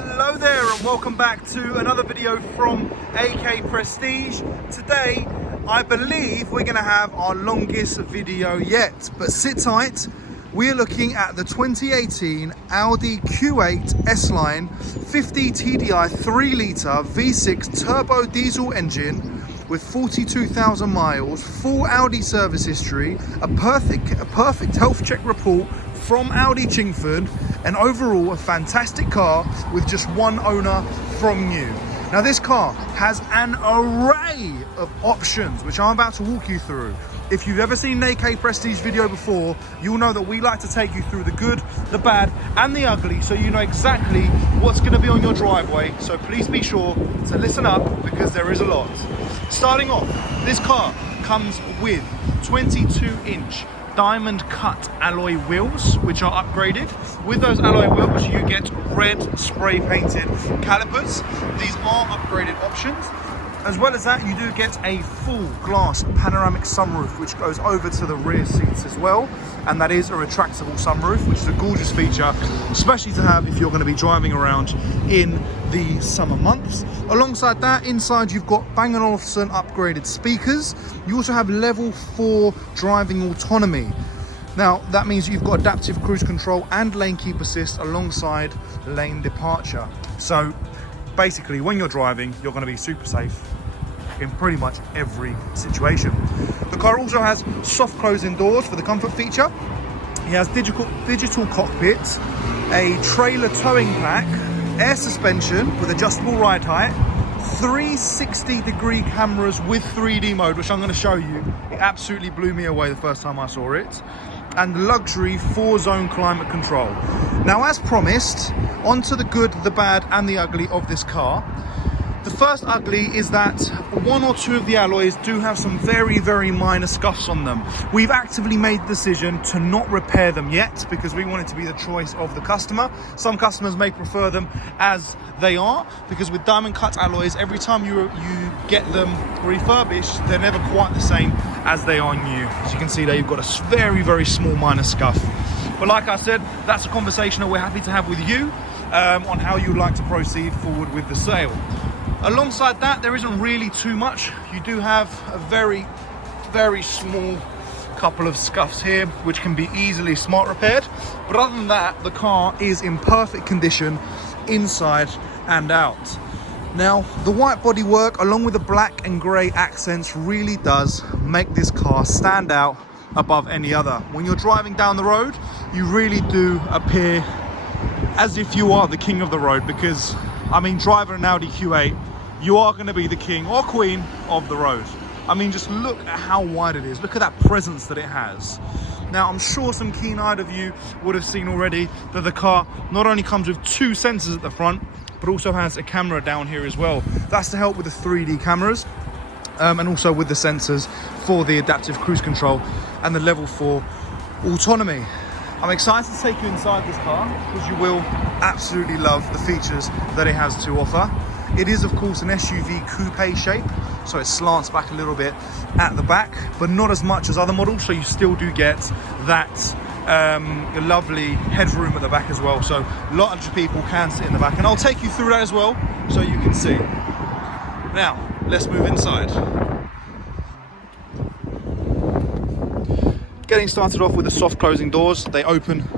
Hello there and welcome back to another video from AK Prestige. Today I believe we're going to have our longest video yet, but sit tight. We're looking at the 2018 Audi Q8 S-Line 50 TDI 3 litre V6 turbo diesel engine with 42,000 miles, full Audi service history, a perfect health check report from Audi Chingford, and overall a fantastic car with just one owner from new. Now this car has an array of options which I'm about to walk you through. If you've ever seen an AK Prestige video before, you'll know that we like to take you through the good, the bad and the ugly, so you know exactly what's going to be on your driveway. So please be sure to listen up because there is a lot. Starting off, this car comes with 22-inch diamond cut alloy wheels which are upgraded. With those alloy wheels you get red spray painted calipers. These are upgraded options. As well as that, you do get a full glass panoramic sunroof which goes over to the rear seats as well, and that is a retractable sunroof, which is a gorgeous feature, especially to have if you're going to be driving around in the summer months. Alongside that, inside you've got Bang & Olufsen upgraded speakers. You also have level 4 driving autonomy. Now that means you've got adaptive cruise control and lane keep assist alongside lane departure. So basically when you're driving, you're going to be super safe in pretty much every situation. The car also has soft closing doors for the comfort feature. It has digital cockpit, a trailer towing pack, air suspension with adjustable ride height, 360-degree cameras with 3D mode, which I'm going to show you. It absolutely blew me away the first time I saw it. And luxury 4-zone climate control. Now, as promised, onto the good, the bad and the ugly of this car. The first ugly is that one or two of the alloys do have some very minor scuffs on them. We've actively made the decision to not repair them yet because we want it to be the choice of the customer. Some customers may prefer them as they are, because with diamond cut alloys, every time you get them refurbished, they're never quite the same as they are new. As you can see there, you've got a very small minor scuff. But like I said, that's a conversation that we're happy to have with you on how you'd like to proceed forward with the sale. Alongside that, there isn't really too much. You do have a very small couple of scuffs here which can be easily smart repaired, but other than that, the car is in perfect condition inside and out. Now, the white bodywork along with the black and grey accents really does make this car stand out above any other. When you're driving down the road, you really do appear as if you are the king of the road, because I mean, driving an Audi Q8, you are going to be the king or queen of the road. I mean, just look at how wide it is. Look at that presence that it has. Now, I'm sure some keen-eyed of you would have seen already that the car not only comes with 2 sensors at the front, but also has a camera down here as well. That's to help with the 3D cameras, and also with the sensors for the adaptive cruise control and the level 4 autonomy. I'm excited to take you inside this car because you will absolutely love the features that it has to offer. It is of course an SUV coupe shape, so it slants back a little bit at the back, but not as much as other models, so you still do get that lovely headroom at the back as well, so lots of people can sit in the back, and I'll take you through that as well so you can see. Now let's move inside. Getting started off with the soft closing doors. They open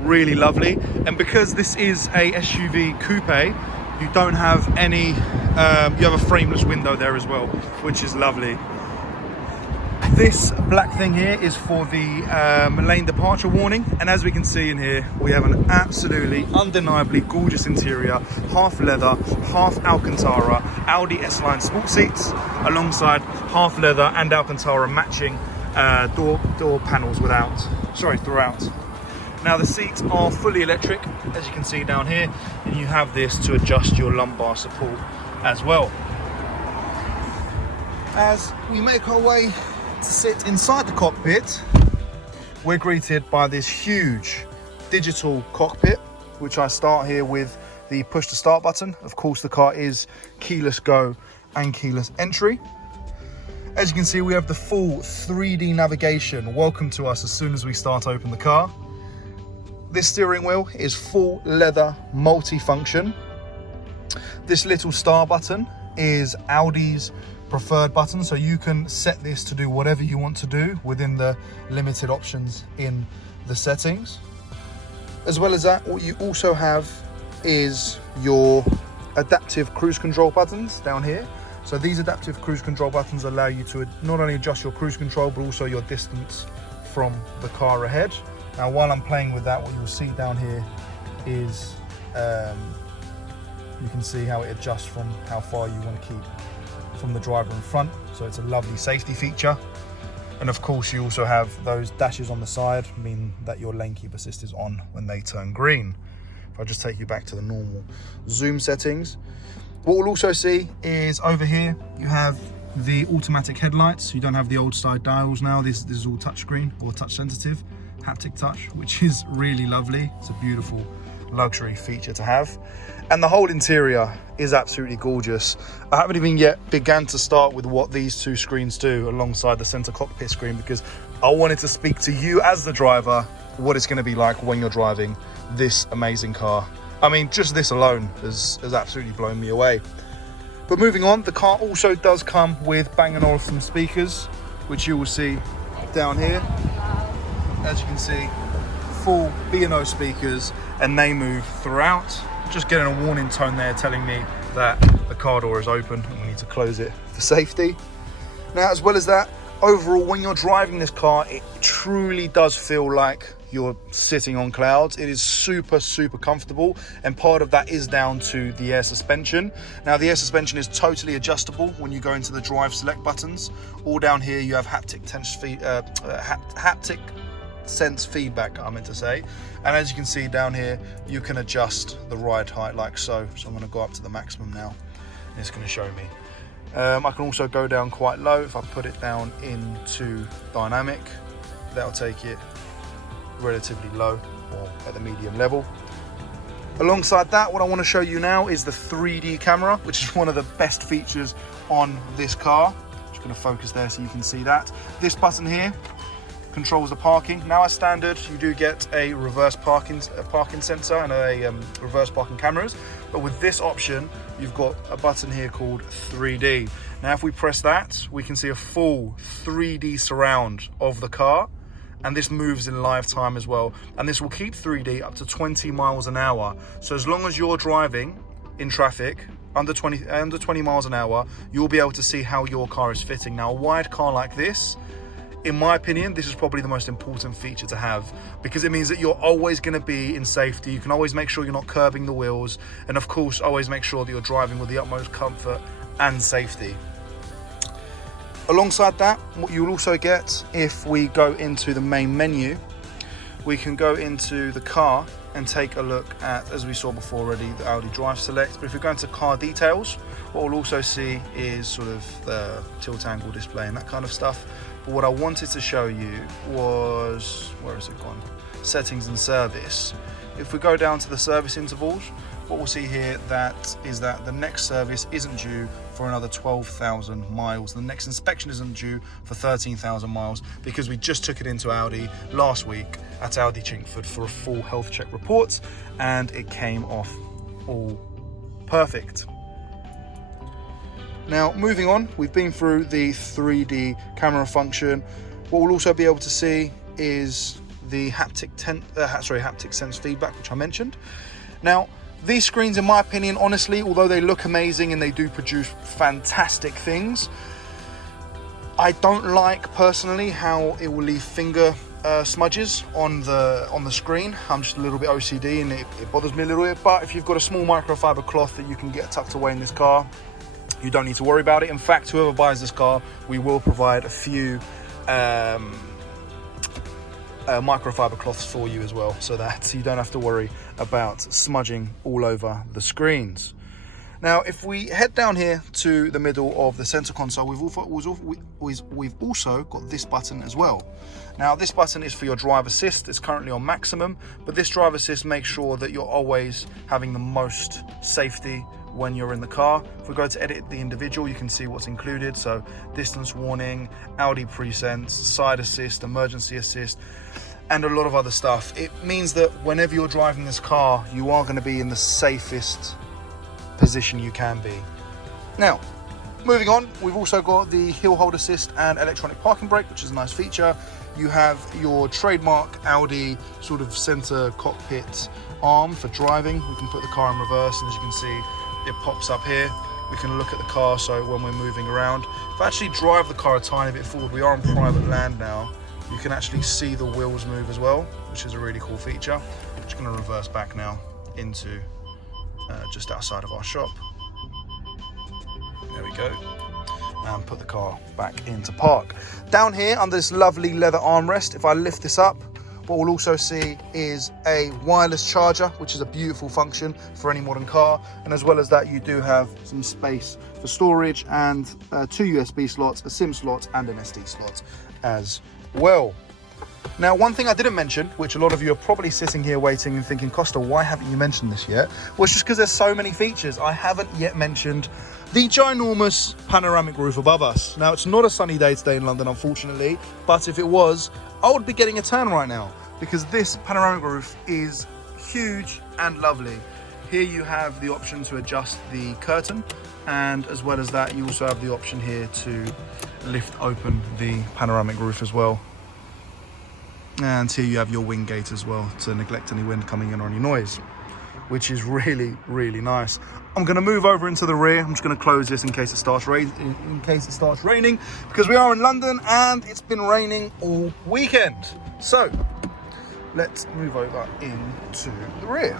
really lovely, and because this is a SUV coupe, you don't have any, you have a frameless window there as well, which is lovely. This black thing here is for the lane departure warning, and as we can see in here, we have an absolutely undeniably gorgeous interior, half leather, half Alcantara, Audi S-Line sport seats, alongside half leather and Alcantara matching door panels throughout. Now the seats are fully electric, as you can see down here, and you have this to adjust your lumbar support as well. As we make our way to sit inside the cockpit, we're greeted by this huge digital cockpit, which I start here with the push to start button. Of course, the car is keyless go and keyless entry. As you can see, we have the full 3D navigation welcome to us as soon as we start open the car. This steering wheel is full leather multi-function, This little star button is Audi's preferred button, so you can set this to do whatever you want to do within the limited options in the settings. As well as that, what you also have is your adaptive cruise control buttons down here. So these adaptive cruise control buttons allow you to not only adjust your cruise control, but also your distance from the car ahead. Now, while I'm playing with that, what you'll see down here is you can see how it adjusts from how far you want to keep from the driver in front. So it's a lovely safety feature. And of course, you also have those dashes on the side, meaning that your lane keep assist is on when they turn green. If I just take you back to the normal zoom settings, what we'll also see is over here, you have the automatic headlights. You don't have the old side dials now. This is all touchscreen or touch sensitive, haptic touch, which is really lovely. It's a beautiful luxury feature to have. And the whole interior is absolutely gorgeous. I haven't even yet began to start with what these two screens do alongside the center cockpit screen, because I wanted to speak to you as the driver what it's going to be like when you're driving this amazing car. I mean, just this alone has absolutely blown me away. But moving on, the car also does come with Bang & Olufsen speakers, which you will see down here. As you can see, full B&O speakers, and they move throughout. Just getting a warning tone there telling me that the car door is open and we need to close it for safety. Now, as well as that, overall, when you're driving this car, it truly does feel like you're sitting on clouds. It is super, super comfortable, and part of that is down to the air suspension. Now, the air suspension is totally adjustable when you go into the drive select buttons. All down here, you have haptic sense feedback, I meant to say. And as you can see down here, you can adjust the ride height like so. So I'm going to go up to the maximum now, and it's going to show me. I can also go down quite low. If I put it down into dynamic, that'll take it relatively low or at the medium level. Alongside that, what I want to show you now is the 3D camera, which is one of the best features on this car. I'm just going to focus there so you can see that. This button here controls the parking. Now, as standard, you do get a reverse parking sensor and a reverse parking cameras, but with this option, you've got a button here called 3D. Now, if we press that, we can see a full 3D surround of the car, and this moves in live time as well. And this will keep 3D up to 20 miles an hour. So as long as you're driving in traffic under 20 miles an hour, you'll be able to see how your car is fitting. Now, a wide car like this, in my opinion, this is probably the most important feature to have, because it means that you're always going to be in safety. You can always make sure you're not curbing the wheels, and of course, always make sure that you're driving with the utmost comfort and safety. Alongside that, what you'll also get, if we go into the main menu, we can go into the car and take a look at, as we saw before already, the Audi Drive Select. But if we go into car details, what we'll also see is sort of the tilt angle display and that kind of stuff. But what I wanted to show you was, where has it gone? Settings and service. If we go down to the service intervals, what we'll see here is that the next service isn't due for another 12,000 miles. The next inspection isn't due for 13,000 miles, because we just took it into Audi last week at Audi Chinkford for a full health check report, and it came off all perfect. Now, moving on, we've been through the 3D camera function. What we'll also be able to see is the haptic sense feedback, which I mentioned. Now, these screens, in my opinion, honestly, although they look amazing and they do produce fantastic things, I don't like personally how it will leave finger smudges on the screen. I'm just a little bit OCD and it bothers me a little bit. But if you've got a small microfiber cloth that you can get tucked away in this car, you don't need to worry about it. In fact, whoever buys this car, we will provide a few microfiber cloths for you as well, so that you don't have to worry about smudging all over the screens. Now, if we head down here to the middle of the center console, we've also got this button as well. Now, this button is for your drive assist. It's currently on maximum, but this drive assist makes sure that you're always having the most safety when you're in the car. If we go to edit the individual, you can see what's included. So distance warning, Audi presense, side assist, emergency assist, and a lot of other stuff. It means that whenever you're driving this car, you are going to be in the safest position you can be. Now, moving on, we've also got the hill hold assist and electronic parking brake, which is a nice feature. You have your trademark Audi sort of center cockpit arm for driving. We can put the car in reverse, and as you can see, it pops up here. We can look at the car, so when we're moving around. If I actually drive the car a tiny bit forward, we are on private land now, you can actually see the wheels move as well, which is a really cool feature. I'm just gonna reverse back now into just outside of our shop. There we go. And put the car back into park. Down here under this lovely leather armrest, if I lift this up, what we'll also see is a wireless charger, which is a beautiful function for any modern car. And as well as that, you do have some space for storage and 2 USB slots, a SIM slot and an SD slot as well. Now, one thing I didn't mention, which a lot of you are probably sitting here waiting and thinking, Costa, why haven't you mentioned this yet? Well, it's just because there's so many features. I haven't yet mentioned the ginormous panoramic roof above us. Now, it's not a sunny day today in London, unfortunately, but if it was, I would be getting a tan right now because this panoramic roof is huge and lovely. Here you have the option to adjust the curtain, and as well as that, you also have the option here to lift open the panoramic roof as well. And here you have your wing gate as well to neglect any wind coming in or any noise, which is really, really nice. I'm going to move over into the rear. I'm just going to close this in case it starts raining, because we are in London and it's been raining all weekend. So let's move over into the rear.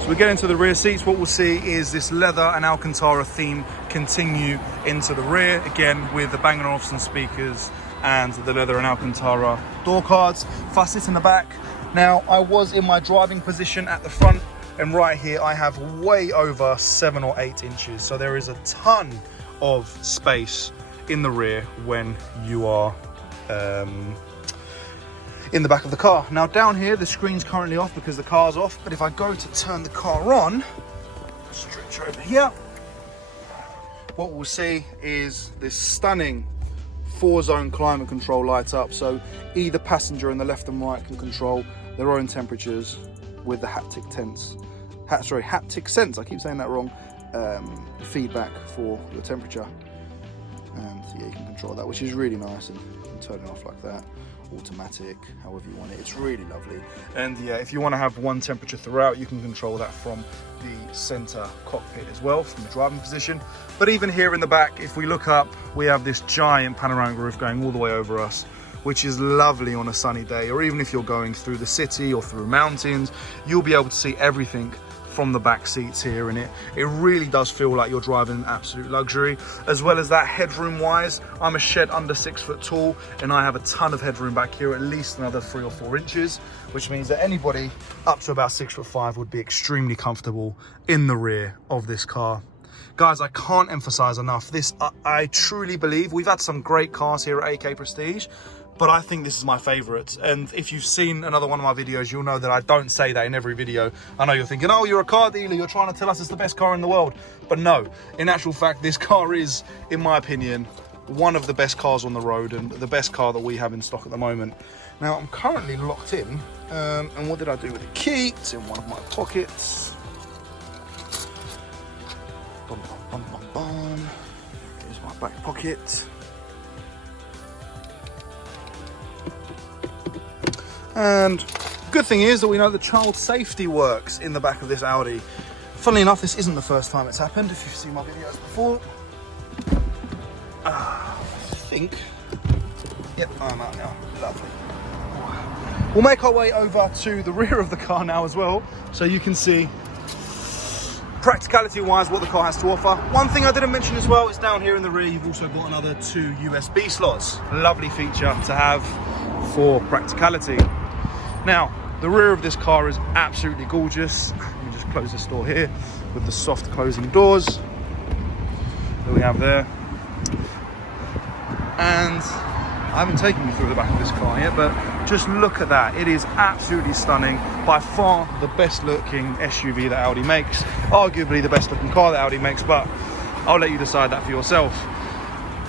So we get into the rear seats. What we'll see is this leather and Alcantara theme continue into the rear, again with the Bang & Olufsen speakers and the leather and Alcantara door cards. If I sit in the back, now I was in my driving position at the front, and right here I have way over 7 or 8 inches. So there is a ton of space in the rear when you are in the back of the car. Now down here, the screen's currently off because the car's off, but if I go to turn the car on, stretch over here, what we'll see is this stunning 4-zone climate control light up. So either passenger in the left and right can control their own temperatures with the haptic sense, I keep saying that wrong, feedback for your temperature. And yeah, you can control that, which is really nice, and you can turn it off like that, automatic, however you want it. It's really lovely. And yeah, if you want to have one temperature throughout, you can control that from the center cockpit as well, from the driving position. But even here in the back, if we look up, we have this giant panoramic roof going all the way over us, which is lovely on a sunny day, or even if you're going through the city or through mountains, you'll be able to see everything from the back seats here, and it really does feel like you're driving absolute luxury. As well as that, headroom wise, I'm a shed under 6 foot tall, and I have a ton of headroom back here, at least another 3 or 4 inches, which means that anybody up to about 6'5" would be extremely comfortable in the rear of this car. Guys, I can't emphasize enough this. I truly believe we've had some great cars here at AK Prestige, but I think this is my favorite. And if you've seen another one of my videos, you'll know that I don't say that in every video. I know you're thinking, oh, you're a car dealer, you're trying to tell us it's the best car in the world. But no, in actual fact, this car is, in my opinion, one of the best cars on the road, and the best car that we have in stock at the moment. Now, I'm currently locked in, and what did I do with the key? It's in one of my pockets. Bum, bum, bum, bum, bum. Here's my back pocket. And good thing is that we know that child safety works in the back of this Audi. Funnily enough, this isn't the first time it's happened, if you've seen my videos before. I think, yep, I'm out now, lovely. We'll make our way over to the rear of the car now as well, so you can see practicality wise what the car has to offer. One thing I didn't mention as well is down here in the rear, you've also got another 2 USB slots. Lovely feature to have for practicality. Now, the rear of this car is absolutely gorgeous. Let me just close this door here with the soft closing doors that we have there. And I haven't taken you through the back of this car yet, but just look at that. It is absolutely stunning. By far the best looking SUV that Audi makes. Arguably the best looking car that Audi makes, but I'll let you decide that for yourself.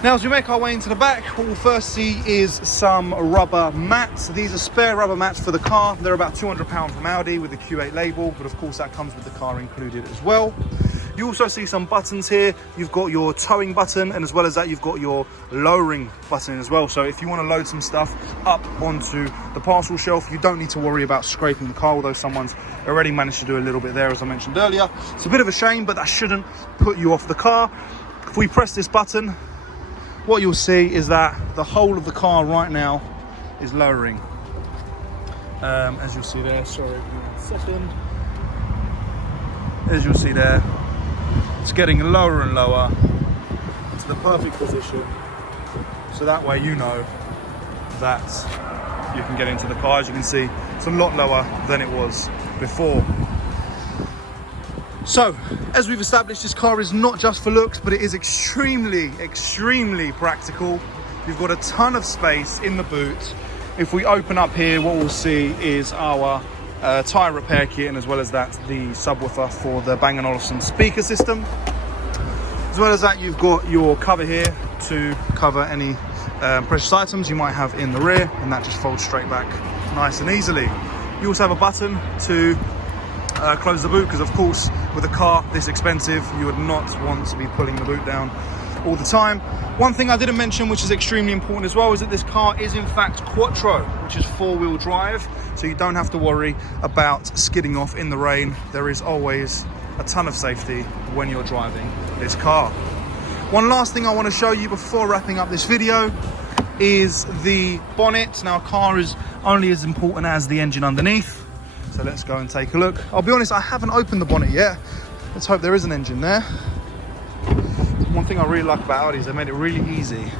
Now, as we make our way into the back, what we'll first see is some rubber mats. These are spare rubber mats for the car. They're about £200 from Audi with the Q8 label, but of course that comes with the car included as well. You also see some buttons here. You've got your towing button, and as well as that, you've got your lowering button as well. So if you want to load some stuff up onto the parcel shelf, you don't need to worry about scraping the car, although someone's already managed to do a little bit there, as I mentioned earlier. It's a bit of a shame, but that shouldn't put you off the car. If we press this button, what you'll see is that the whole of the car right now is lowering. As you'll see there, sorry, give me 1 second. As you'll see there, it's getting lower and lower to the perfect position. So that way you know that you can get into the car. As you can see, it's a lot lower than it was before. So, as we've established, this car is not just for looks, but it is extremely practical. You've got a ton of space in the boot. If we open up here, what we'll see is our tyre repair kit, and as well as that, the subwoofer for the Bang & Olufsen speaker system. As well as that, you've got your cover here to cover any precious items you might have in the rear, and that just folds straight back nice and easily. You also have a button to close the boot, because of course with a car this expensive you would not want to be pulling the boot down all the time. One thing I didn't mention, which is extremely important as well, is that this car is in fact quattro, which is 4-wheel drive, so you don't have to worry about skidding off in the rain. There is always a ton of safety when you're driving this car. One last thing I want to show you before wrapping up this video is the bonnet. Now, a car is only as important as the engine underneath. So let's go and take a look. I'll be honest, I haven't opened the bonnet yet. Let's hope there is an engine there. One thing I really like about Audi is they made it really easy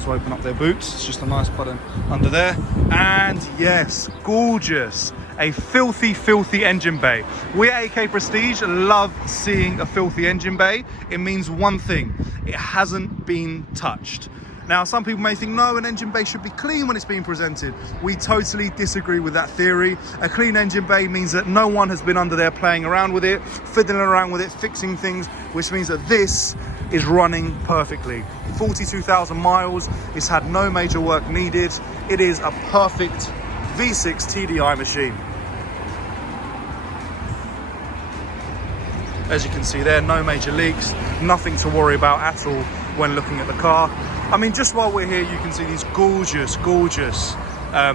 to open up their boots. It's just a nice button under there. And yes, gorgeous. A filthy engine bay. We at AK Prestige love seeing a filthy engine bay. It means one thing: it hasn't been touched. Now, some people may think, no, an engine bay should be clean when it's being presented. We totally disagree with that theory. A clean engine bay means that no one has been under there playing around with it, fiddling around with it, fixing things, which means that this is running perfectly. 42,000 miles, it's had no major work needed. It is a perfect V6 TDI machine. As you can see there, no major leaks, nothing to worry about at all when looking at the car. I mean, just while we're here, you can see these gorgeous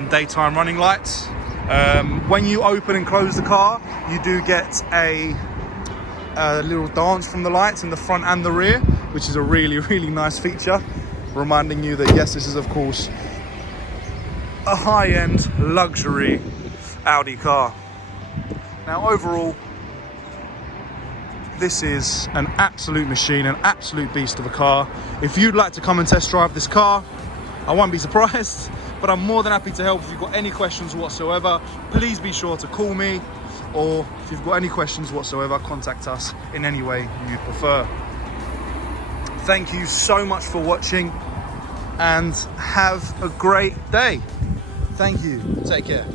daytime running lights. When you open and close the car, you do get a little dance from the lights in the front and the rear, which is a really nice feature, reminding you that yes, this is of course a high-end luxury Audi car. Now, overall, this is an absolute machine, an absolute beast of a car. If you'd like to come and test drive this car, I won't be surprised, but I'm more than happy to help. If you've got any questions whatsoever, please be sure to call me, or if you've got any questions whatsoever, contact us in any way you prefer. Thank you so much for watching, and have a great day. Thank you. Take care.